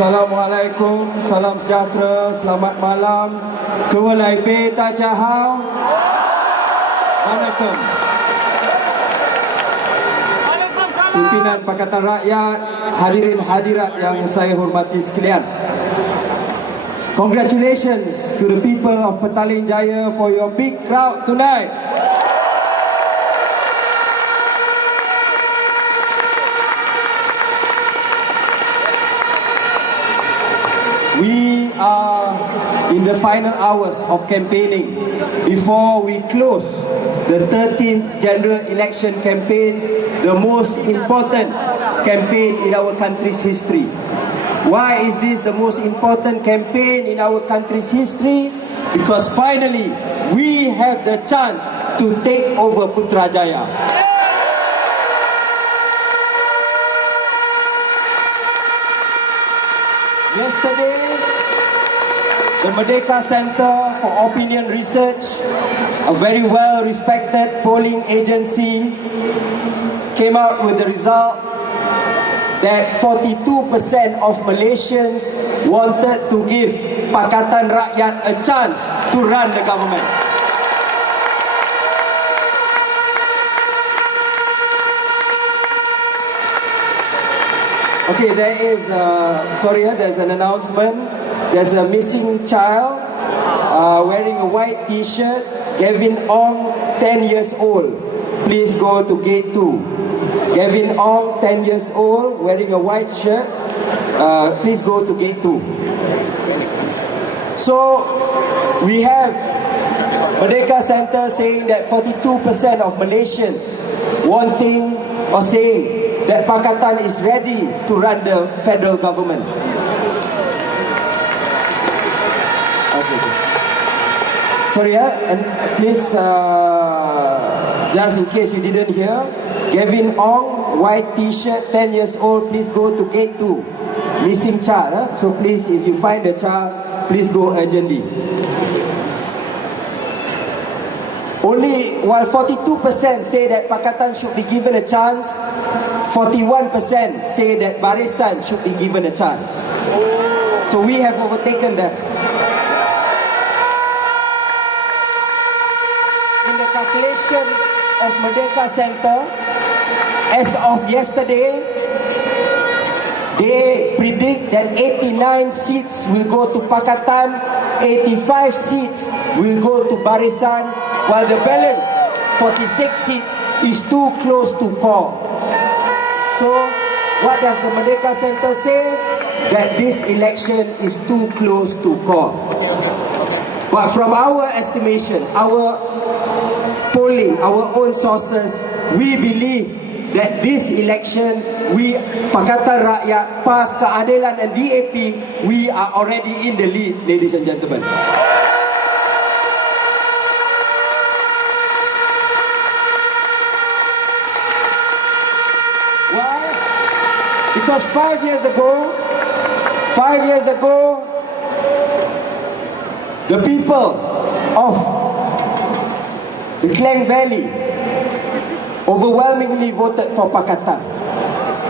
Assalamualaikum, salam sejahtera, selamat malam. Ketua Lai Pei Ta Cha Hao. Waalaikum. Pimpinan Pakatan Rakyat, hadirin hadirat yang saya hormati sekalian. Congratulations to the people of Petaling Jaya for your big crowd tonight. We are in the final hours of campaigning before we close the 13th general election campaigns, the most important campaign in our country's history. Why is this the most important campaign in our country's history? Because finally we have the chance to take over Putrajaya. Yesterday, the Merdeka Center for Opinion Research, a very well-respected polling agency, came out with the result that 42% of Malaysians wanted to give Pakatan Rakyat a chance to run the government. Okay, there's an announcement. There's a missing child wearing a white t-shirt. Gavin Ong, 10 years old. Please go to gate 2. Gavin Ong, 10 years old, wearing a white shirt. Please go to gate 2. So, we have Merdeka Center saying that 42% of Malaysians wanting or saying that Pakatan is ready to run the federal government. Okay. Sorry, and please, just in case you didn't hear, Gavin Ong, white t-shirt, 10 years old, please go to gate 2. Missing child, so please, if you find the child, please go urgently. Only while 42% say that Pakatan should be given a chance, 41% say that Barisan should be given a chance. So we have overtaken them. In the calculation of Merdeka Center, as of yesterday, they predict that 89 seats will go to Pakatan, 85 seats will go to Barisan, while the balance, 46 seats, is too close to call. So, what does the Merdeka Center say? That this election is too close to call. But from our estimation, our polling, our own sources, we believe that this election, Pakatan Rakyat, PAS, Keadilan and DAP, we are already in the lead, ladies and gentlemen. Why? Because 5 years ago, the people of the Klang Valley overwhelmingly voted for Pakatan.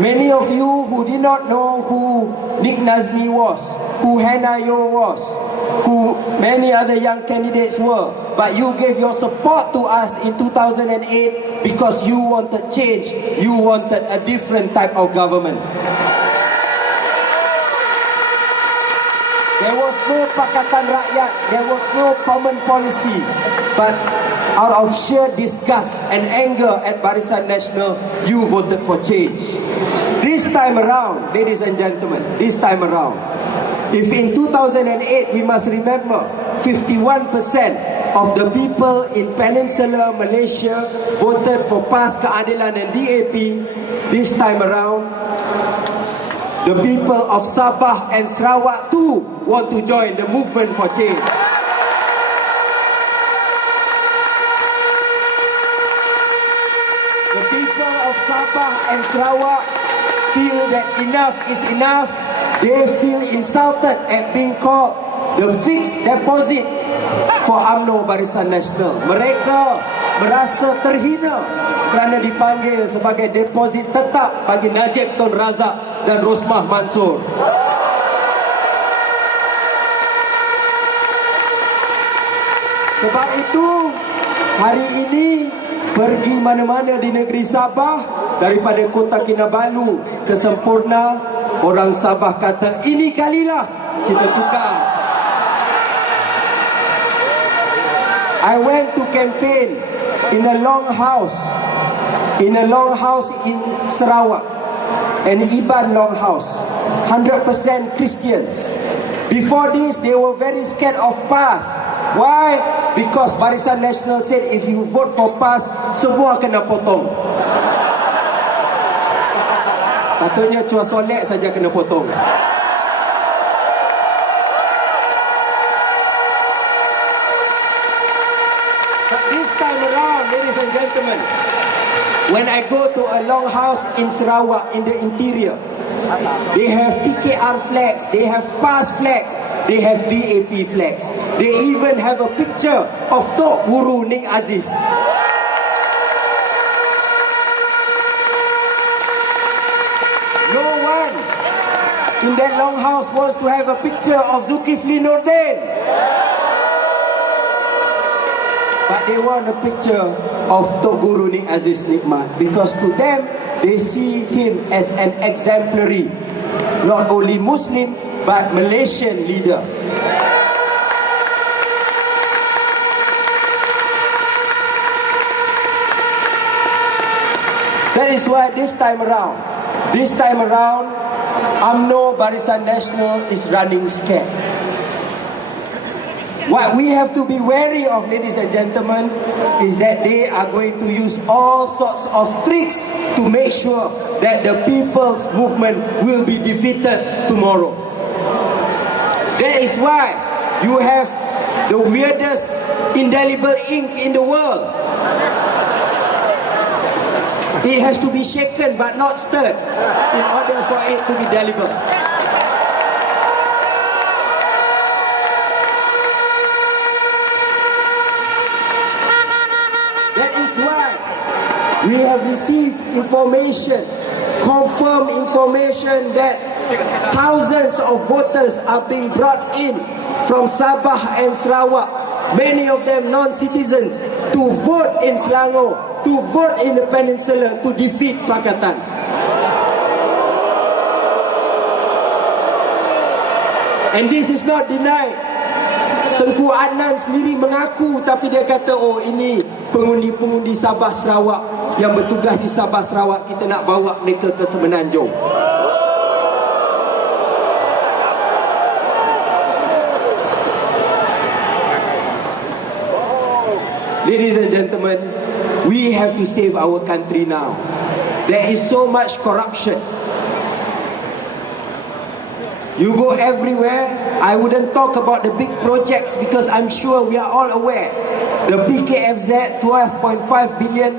Many of you who did not know who Nick Nazmi was, who Hannah Yo was, who many other young candidates were, but you gave your support to us in 2008 because you wanted change, you wanted a different type of government. There was no Pakatan Rakyat, there was no common policy, but out of sheer disgust and anger at Barisan Nasional, you voted for change. This time around, ladies and gentlemen, this time around, if in 2008, we must remember, 51% of the people in Peninsular Malaysia voted for PAS, Keadilan and DAP, this time around, the people of Sabah and Sarawak too want to join the movement for change. The people of Sabah and Sarawak feel that enough is enough. They feel insulted at being called the fixed deposit for UMNO Barisan Nasional. Mereka merasa terhina kerana dipanggil sebagai deposit tetap bagi Najib Tun Razak dan Rosmah Mansur. Sebab itu, hari ini pergi mana-mana di negeri Sabah, daripada Kota Kinabalu ke Sempurna, orang Sabah kata, ini kalilah kita tukar. I went to campaign in a long house in Sarawak, an Iban long house, 100% Christians. Before this, they were very scared of PAS. Why? Because Barisan Nasional said if you vote for PAS, semua kena potong. Patutnya Chua Solek saja kena potong. But this time around, ladies and gentlemen, when I go to a long house in Sarawak, in the interior, they have PKR flags, they have PAS flags, they have DAP flags. They even have a picture of Tok Guru Ning Aziz. No one in that long house wants to have a picture of Zulkifli Nordin. But they want a picture of Tok Guru Ning Aziz Nikmat, because to them, they see him as an exemplary, not only Muslim, but Malaysian leader. That is why this time around, UMNO Barisan Nasional is running scared. What we have to be wary of, ladies and gentlemen, is that they are going to use all sorts of tricks to make sure that the people's movement will be defeated tomorrow. That is why you have the weirdest indelible ink in the world. It has to be shaken but not stirred in order for it to be deliberate. That is why we have received information, confirmed information, that thousands of voters are being brought in from Sabah and Sarawak, many of them non-citizens, to vote in Selangor, to vote in the Peninsula to defeat Pakatan. And this is not denied. Tengku Adnan sendiri mengaku, tapi dia kata, oh ini pengundi-pengundi Sabah Sarawak yang bertugas di Sabah Sarawak, kita nak bawa mereka ke Semenanjung. Ladies and gentlemen, we have to save our country now. There is so much corruption. You go everywhere. I wouldn't talk about the big projects because I'm sure we are all aware. The BKFZ, 12.5 billion.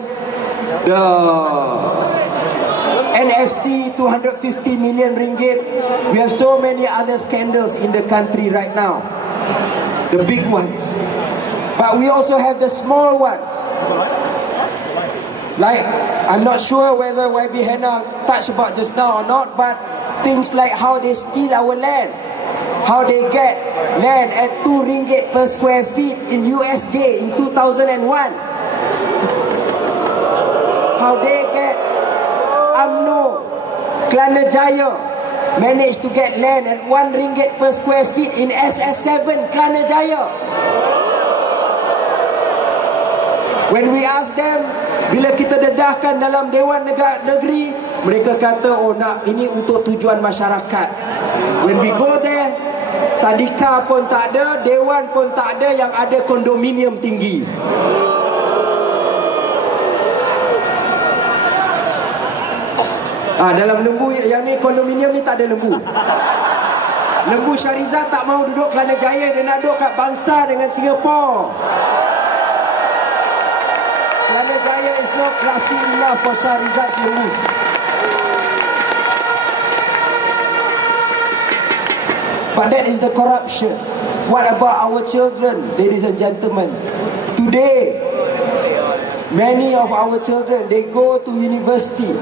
The NFC, 250 million ringgit. We have so many other scandals in the country right now. The big ones. But we also have the small ones. Like, I'm not sure whether YB Hena touched about just now or not, but things like how they steal our land, how they get land at 2 ringgit per square feet in USJ in 2001, how they get UMNO, Kelana Jaya managed to get land at 1 ringgit per square feet in SS7 Kelana Jaya. When we ask them, bila kita dedahkan dalam Dewan Negeri, mereka kata, oh nak, ini untuk tujuan masyarakat. When we go there, tadika pun tak ada, Dewan pun tak ada, yang ada kondominium tinggi. Dalam lembu, yang ni kondominium ni tak ada lembu. Lembu Syarizah tak mau duduk Kelana Jaya, dia nak duduk kat Bangsa dengan Singapura. Kelana Jaya is not classy enough for Syarizah's lembus. But that is the corruption. What about our children, ladies and gentlemen? Today, many of our children, they go to university.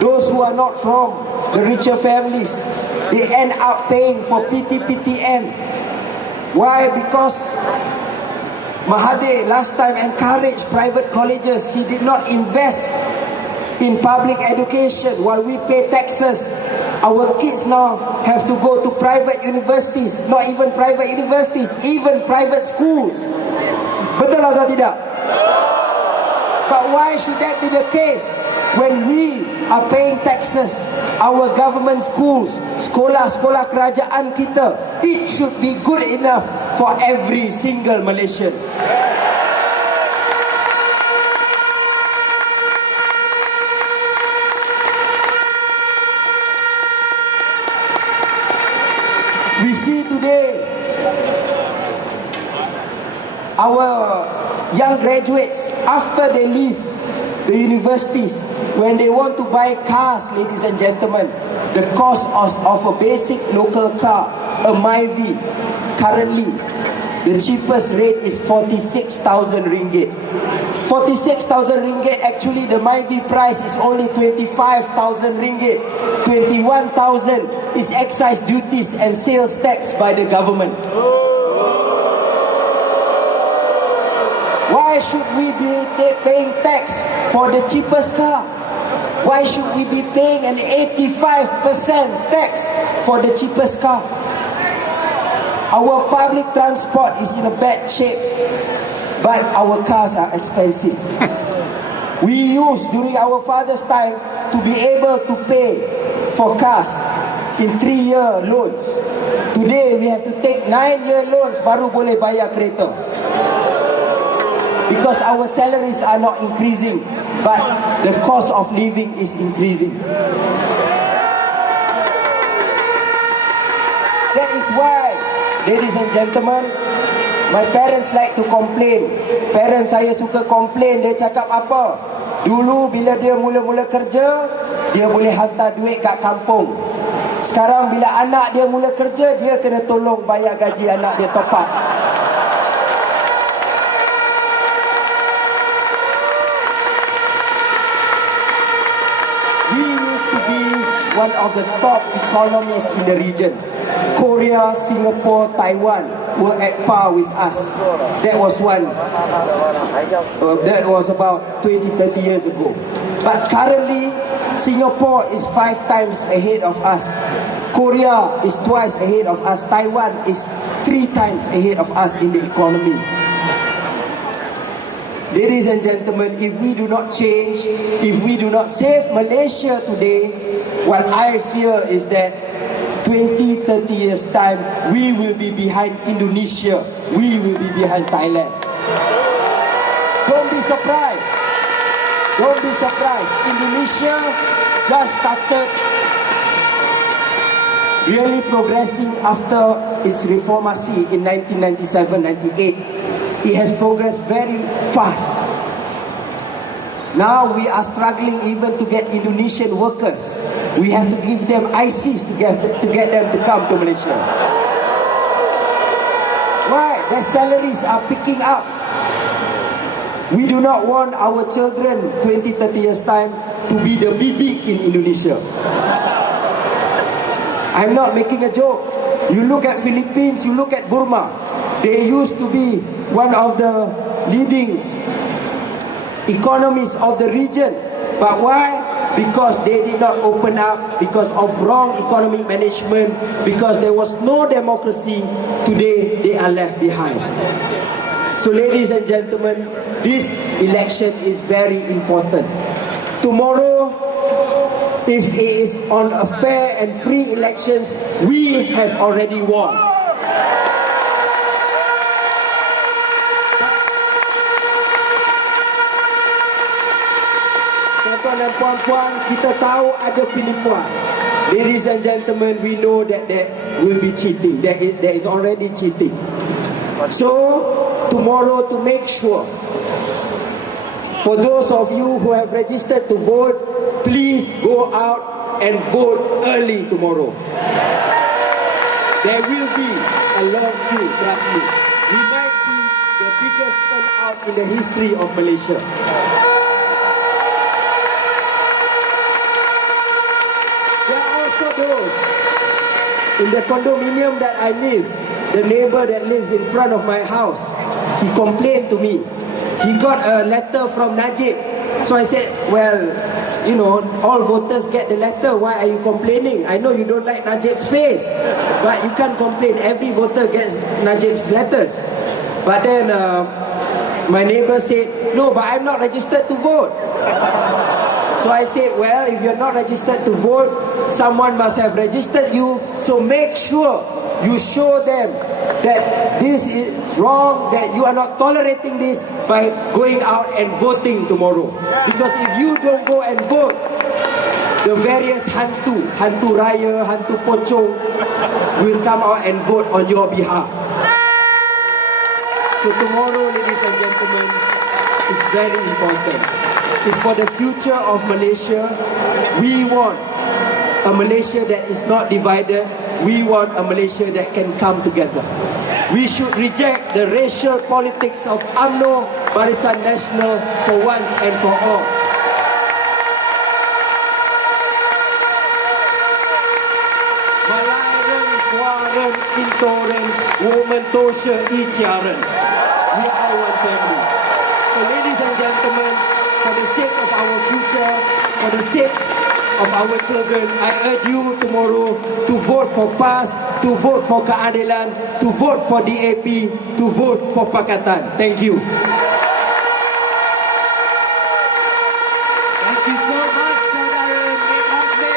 Those who are not from the richer families, they end up paying for PTPTN. Why? Because Mahathir last time encouraged private colleges. He did not invest in public education while we pay taxes. Our kids now have to go to private universities, not even private universities, even private schools. Betul atau tidak? But why should that be the case when we are paying taxes? Our government schools, sekolah-sekolah kerajaan kita, it should be good enough for every single Malaysian. We see today our young graduates, after they leave the universities, when they want to buy cars, ladies and gentlemen, the cost of a basic local car, a Myvi, currently the cheapest rate is 46,000 ringgit. 46,000 ringgit, actually the Myvi price is only 25,000 ringgit. 21,000 is excise duties and sales tax by the government. Why should we be paying tax for the cheapest car? Why should we be paying an 85% tax for the cheapest car? Our public transport is in a bad shape, but our cars are expensive. We used during our father's time to be able to pay for cars in 3-year loans. Today we have to take 9-year loans baru boleh bayar kereta. Because our salaries are not increasing, but the cost of living is increasing. That is why, ladies and gentlemen, my parents like to complain. Parents saya suka complain. Dia cakap apa? Dulu bila dia mula-mula kerja, dia boleh hantar duit kat kampung. Sekarang bila anak dia mula kerja, dia kena tolong bayar gaji anak dia top up. We used to be one of the top economies in the region. Korea, Singapore, Taiwan were at par with us. That was that was about 20-30 years ago. But currently, Singapore is 5 times ahead of us. Korea is twice ahead of us. Taiwan is 3 times ahead of us in the economy. Ladies and gentlemen, if we do not change, if we do not save Malaysia today, what I fear is that 20-30 years time, we will be behind Indonesia. We will be behind Thailand. Don't be surprised. Don't be surprised. Indonesia just started really progressing after its reformasi in 1997-98. It has progressed very fast. Now we are struggling even to get Indonesian workers. We have to give them ICs to get them to come to Malaysia. Why? Their salaries are picking up. We do not want our children 20-30 years time to be the BB in Indonesia. I'm not making a joke. You look at Philippines, you look at Burma. They used to be one of the leading economies of the region. But why? Because they did not open up, because of wrong economic management, because there was no democracy. Today they are left behind. So ladies and gentlemen, this election is very important. Tomorrow, if it is on a fair and free elections, we have already won. Tuan-tuan dan puan-puan, kita tahu ada penipuan. Ladies and gentlemen, we know that there will be cheating. There is already cheating. So, tomorrow, to make sure, for those of you who have registered to vote, please go out and vote early tomorrow. There will be a long queue, trust me. We might see the biggest turnout in the history of Malaysia. There are also those in the condominium that I live, the neighbor that lives in front of my house. he complained to me. He got a letter from Najib. So I said, well, you know, all voters get the letter. Why are you complaining? I know you don't like Najib's face, but you can't complain. Every voter gets Najib's letters. But then my neighbor said, no, but I'm not registered to vote. So I said, well, if you're not registered to vote, someone must have registered you. So make sure you show them that this is wrong, that you are not tolerating this by going out and voting tomorrow. Because if you don't go and vote, the various hantu raya, hantu pocong will come out and vote on your behalf. So tomorrow, ladies and gentlemen, is very important. It's for the future of Malaysia. We want a Malaysia that is not divided. We want a Malaysia that can come together. We should reject the racial politics of UMNO, Barisan Nasional for once and for all. Malairen, Waren, Intoren, Women, Tosha, Ichiaren. We are all one family. So ladies and gentlemen, for the sake of our future, for the sake of our children, I urge you tomorrow to vote for PAS, to vote for keadilan, to vote for DAP, to vote for Pakatan. Thank you. Thank you so much, Saudara Nazmi.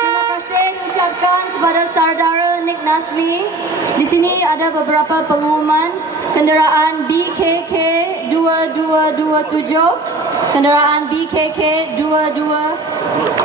Terima kasih diucapkan kepada Saudara Nik Nazmi. Di sini ada beberapa pengumuman. Kenderaan BKK 2227, kenderaan BKK 22